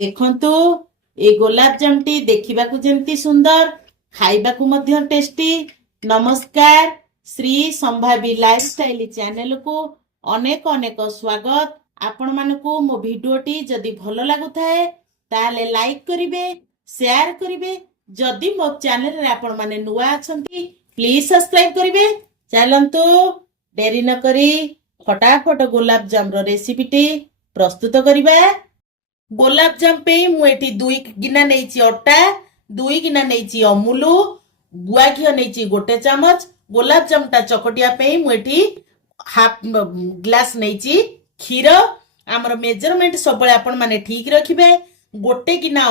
देखंतु ए गोलाप जामटी देखिबाकू जेंती सुंदर खाइबाकू मध्य टेस्टी। नमस्कार, श्री संभावी लाइफस्टाइल चैनल को अनेक अनेक स्वागत। आपण मानकू मो भिडियोटी जदि भल लागुथाए ताले लाइक करिवे, शेयर करिवे। जदि मो चैनल रे आपण माने नुआ अछंती प्लीज सब्सक्राइब करिवे। चलंतु देरी न करी फटाफट गोलाप जाम रो रेसिपीटी प्रस्तुत करिबा। गोलाप जाम पे मुएठी 2 गिना नेची अट्टा, 2 गिना नेची अमूलु, गुआ घिओ नेची गोटे चामच। गोलाप जामटा चकटिया पे मुएठी हाफ ग्लास नेची क्षीर। आमर मेजरमेंट सब आपण माने ठीक रखिबे। गोटे गिना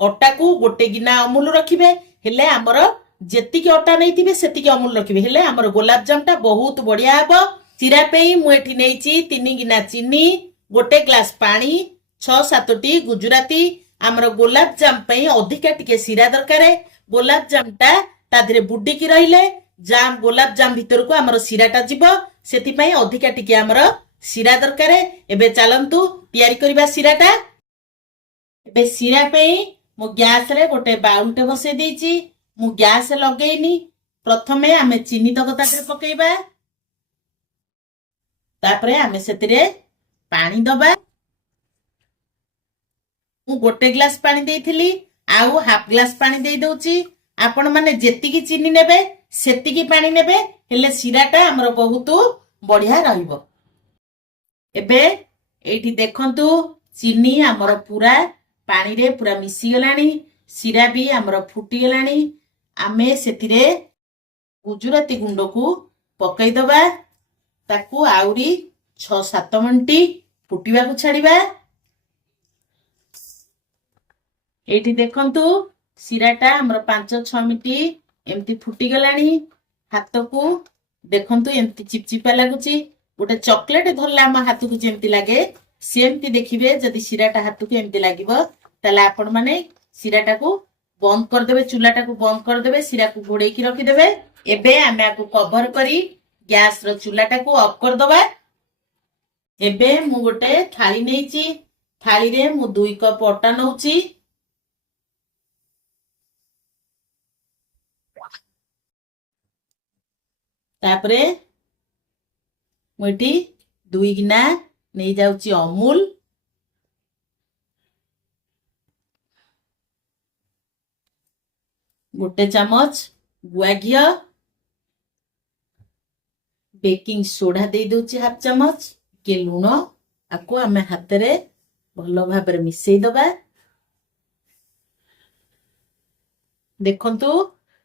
अट्टा को गोटे गिना अमूल रखिबे। हेले आमर जेतिके अट्टा नैथिबे सेतिके अमूल रखिबे। हेले आमर गोलाप जामटा बहुत बढ़िया हबो। सिरा पे मुएठी नेची 3 गिना चीनी, गोटे ग्लास पानी, 6-7टी गुजराती। आमर गोलाप जाम पे अधिका टिके सिरा दरकार। गोलाप जामटा ताधरे बुड्डी की रहिले जाम गोलाप जाम भीतर को आमर सिराटा जीव, सेति पई अधिका टिके आमर सिरा दरकार। एबे चलंतु तयारी करिबा सिराटा। एबे सिरा पे मु गैस रे गोटे बाउलटे बसे देइची। मु गैस लगेइनी। प्रथमे आमे चीनी तक ताधरे पकेइबा, तापरे आमे सेतिरे पानी दबा। मु गोटे ग्लास पानी देइथिली, आउ हाफ ग्लास पानी देइ दउची। आपण माने जेतिकी चीनी नेबे सेतिकी पानी नेबे, हेले सिराटा हमर बहुत बढ़िया रहिबो। एबे एठी देखंतु चीनी हमर पूरा पानी रे पूरा मिसी गलानी, सिरा भी हमर फुटी गलानी। आमे सेतिरे गुजराती गुंड को पकई दबा। ताकू आउरी 6-7 मिनिट फुटिबा को छाड़ीबा। एठी देखंतु सिराटा हमर 5-6 मिनिट एमती फुटी गलानी। हाथ को देखंतु एमती चिपचिपा लागुची। गोटे चॉकलेट धरला हम हाथ को जेमती लागे सेमती देखिबे। जदि सिराटा हाथ को एमती लागिबो ताले आपण माने सिराटा को बंद कर देबे, चूल्हाटा को बंद कर देबे, सिरा को घोड़े की रखि देबे। एबे आमे आकु कवर करी गैस रो चूल्हाटा को ऑफ कर दबा। एबे मु गोटे थाली नेची, थाली रे मु 2 कप आटा नउची। तापरे मुठी 2 गिना नहीं जाउची अमूल, गोटे चामच गुआ घिओ, बेकिंग सोडा दे दउची हाफ चामच के लूण। आको आमे हाथ रे भलो भाबरे मिसई दबा। देखंतु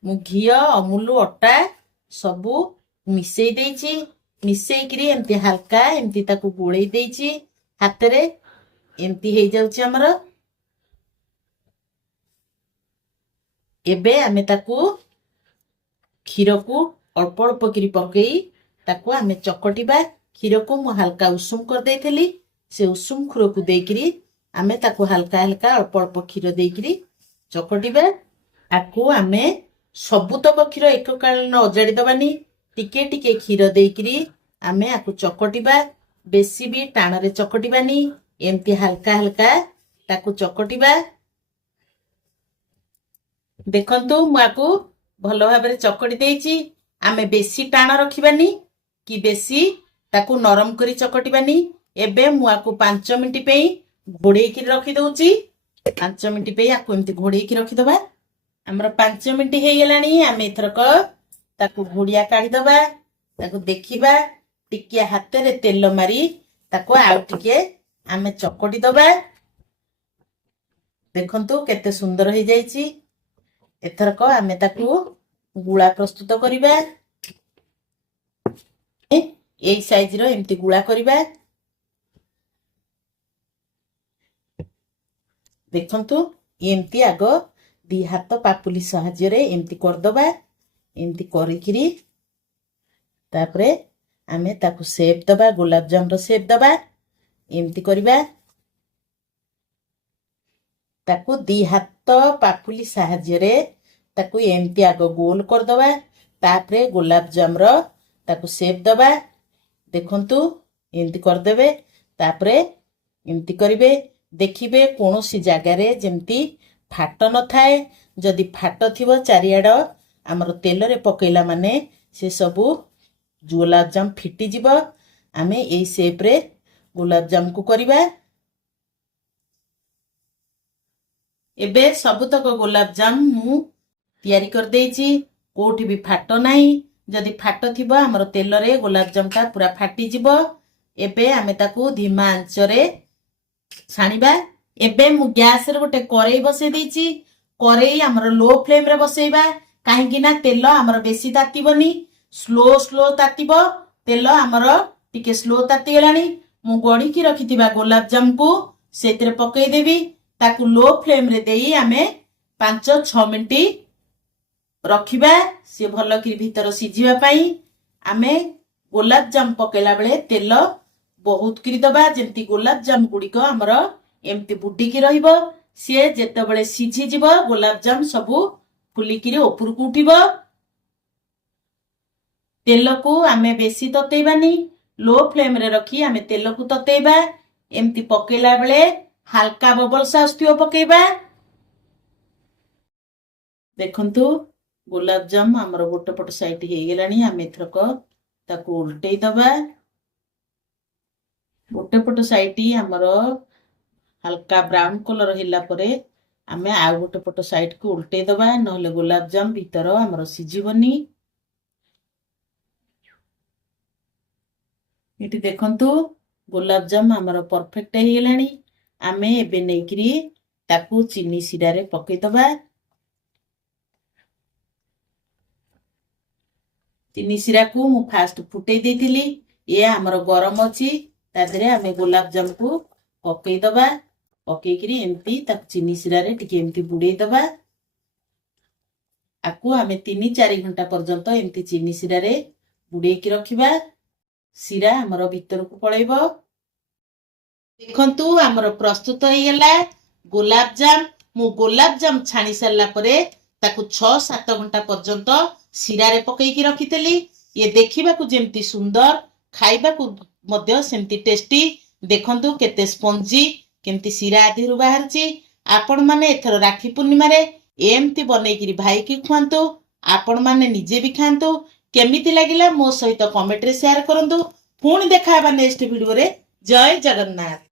मु घिओ अमूल अट्टा सबु मिसई देइची। मिसई करी एमती हल्का एमती ताकू गोळेई देइची हाथ रे। एमती हे जाउची हमर। एबे आमे ताकू क्षीर को अल्प अल्प करी पकेई ताकू आमे चकटिबा। क्षीर को मु हल्का उषुम कर देइथली, से उषुम क्षीर को देइकरी आमे ताकू हल्का हल्का अल्प अल्प क्षीर देइकरी चकटिबा। आकू आमे सबुतक क्षीर एक काल न अजाड़ी दबानी, टिके टिके क्षीर देइकरी आमे आकू चकटिबा। बेसी भी टाण रे चकटिबानी, एमती हल्का हल्का ताकू चकटिबा। देखंतु मु आकू भलो भाबरे चकटी देइची। आमे बेसी टाण रखिबानी कि बेसी ताकू नरम करी चकटिबानी। एबे मु आकू 5 मिनिट पे घोड़े की रखि दउची। 5 मिनिट पे आकू एमती घोड़े की रखि दबा। हमर 5 मिनिट हे गेलानी। आमे इथरक ताकू घोड़िया काढी दबा। ताकू देखिबा टिके हाथ रे तेल मारी ताकू आउ टिके आमे चकटी दबा। देखंतु केते सुंदर हे जाईची। एथरक आमे ताकू गुळा प्रस्तुत करिबा। एई साइज रो एमती गुळा करिबा। देखंतु एमती आगो 2 हाथ पापुली साहाଯ୍य रे एमती कर दबा। एमती करिकिरी तापरे आमे ताकू शेप दबा, गोलाप जाम रो शेप दबा। एमती करिबा। ताकू 2 हाथ पापुली साहाଯ୍य रे ताकू एमती आगो गोल कर दबा। तापरे गोलाप जाम रो ताकू शेप दबा। देखंतु एमती कर देबे। तापरे एमती करिवे। ଦେଖିବେ କୌଣସି ଜାଗାରେ ଯେମିତି ଫାଟ ନଥାଏ। ଯଦି ଫାଟ ଥିବ ଚାରିଆଡ଼ ଆମର ତେଲରେ ପକେଇଲା ମାନେ ସେ ସବୁ ଗୋଲାପଜାମୁ ଫିଟିଯିବ। ଆମେ ଏଇ ସେପ୍ରେ ଗୋଲାପଜାମୁକୁ କରିବା। ଏବେ ସବୁତକ ଗୋଲାପଜାମୁ ମୁଁ ତିଆରି କରିଦେଇଛି। କୋଉଠି ବି ଫାଟ ନାହିଁ। ଯଦି ଫାଟ ଥିବ ଆମର ତେଲରେ ଗୋଲାପଜାମୁଟା ପୁରା ଫାଟିଯିବ। ଏବେ ଆମେ ତାକୁ ଧିମା ଆଞ୍ଚରେ ଛାଣିବା। ଏବେ ମୁଁ ଗ୍ୟାସରେ ଗୋଟେ କରେଇ ବସେଇ ଦେଇଛି। କରେଇ ଆମର ଲୋ ଫ୍ଲେମ୍ରେ ବସେଇବା, କାହିଁକି ନା ତେଲ ଆମର ବେଶୀ ତାତିବନି, ସ୍ଲୋ ତାତିବ। ତେଲ ଆମର ଟିକେ ସ୍ଲୋ ତାତିଗଲାଣି। ମୁଁ ଗଢ଼ିକି ରଖିଥିବା ଗୋଲାପଜାମୁକୁ ସେଇଥିରେ ପକେଇଦେବି। ତାକୁ ଲୋ ଫ୍ଲେମ୍ରେ ଦେଇ ଆମେ 5-6 ମିନିଟ୍ ରଖିବା ସିଏ ଭଲକି ଭିତର ସିଝିବା ପାଇଁ। ଆମେ ଗୋଲାପଜାମୁ ପକେଇଲା ବେଳେ ତେଲ ବହୁତ କରି ଦବା, ଯେମିତି ଗୋଲାପଜାମୁ ଗୁଡ଼ିକ ଆମର ଏମିତି ବୁଡିକି ରହିବ। ସିଏ ଯେତେବେଳେ ସିଝିଯିବ ଗୋଲାପଜାମୁ ସବୁ ଫୁଲିକିରି ଉପରକୁ ଉଠିବ। ତେଲକୁ ଆମେ ବେଶୀ ତତେଇବାନି, ଲୋ ଫ୍ଲେମ୍ରେ ରଖି ଆମେ ତେଲକୁ ତତେଇବା। ଏମିତି ପକେଇଲା ବେଳେ ହାଲକା ବବଲ୍ସ ଆସୁଥିବ ପକେଇବା। ଦେଖନ୍ତୁ ଗୋଲାପଜାମୁ ଆମର ଗୋଟେ ପଟ ସାଇଡ୍ ହେଇଗଲାଣି। ଆମେ ଏଥରକ ତାକୁ ଉଲ୍ଟେଇ ଦବା। ଗୋଟେ ପଟ ସାଇଡ୍ ଆମର ହାଲକା ବ୍ରାଉନ୍ କଲର ହେଲା ପରେ ଆମେ ଆଉ ଗୋଟେ ପଟ ସାଇଡ୍କୁ ଉଲ୍ଟେଇ ଦବା, ନହେଲେ ଗୋଲାପଜାମୁ ଭିତର ଆମର ସିଝିବନି। ଏଠି ଦେଖନ୍ତୁ ଗୋଲାପଜାମୁ ଆମର ପରଫେକ୍ଟ ହେଇଗଲାଣି। ଆମେ ଏବେ ନେଇକିରି ତାକୁ ଚିନି ଶିରାରେ ପକେଇଦବା। ଚିନି ଶିରାକୁ ମୁଁ ଫାଷ୍ଟ ଫୁଟେଇ ଦେଇଥିଲି। ଏ ଆମର ଗରମ ଅଛି। ତା ଦେହରେ ଆମେ ଗୋଲାପଜାମୁକୁ ପକେଇଦବା। ପକେଇକିରି ଏମିତି ତାକୁ ଚିନି ଶିରାରେ ଟିକେ ଏମିତି ବୁଡେଇ ଦବା। ଆକୁ ଆମେ 3-4 ଘଣ୍ଟା ପର୍ଯ୍ୟନ୍ତ ଏମିତି ଚିନି ଶିରାରେ ବୁଡେଇକି ରଖିବା। ଶିରା ଆମର ଭିତରକୁ ପଳେଇବ। ଦେଖନ୍ତୁ ଆମର ପ୍ରସ୍ତୁତ ହେଇଗଲା ଗୋଲାପଜାମୁ। ମୁଁ ଗୋଲାପଜାମୁ ଛାଣି ସାରିଲା ପରେ ତାକୁ 6-7 ଘଣ୍ଟା ପର୍ଯ୍ୟନ୍ତ ଶିରାରେ ପକେଇକି ରଖିଥିଲି। ଇଏ ଦେଖିବାକୁ ଯେମିତି ସୁନ୍ଦର, ଖାଇବାକୁ ମଧ୍ୟ ସେମିତି ଟେଷ୍ଟି। ଦେଖନ୍ତୁ କେତେ ସ୍ପଞ୍ଜି, କେମିତି ଶିରା ଆଦିରୁ ବାହାରିଛି। ଆପଣମାନେ ଏଥର ରାକ୍ଷୀ ପୂର୍ଣ୍ଣିମାରେ ଏମିତି ବନେଇକିରି ଭାଇକି ଖୁଆନ୍ତୁ। ଆପଣମାନେ ନିଜେ ବି ଖାଆନ୍ତୁ। କେମିତି ଲାଗିଲା ମୋ ସହିତ କମେଣ୍ଟରେ ସେୟାର କରନ୍ତୁ। ପୁଣି ଦେଖା ହେବା ନେକ୍ସଟ ଭିଡିଓରେ। ଜୟ ଜଗନ୍ନାଥ।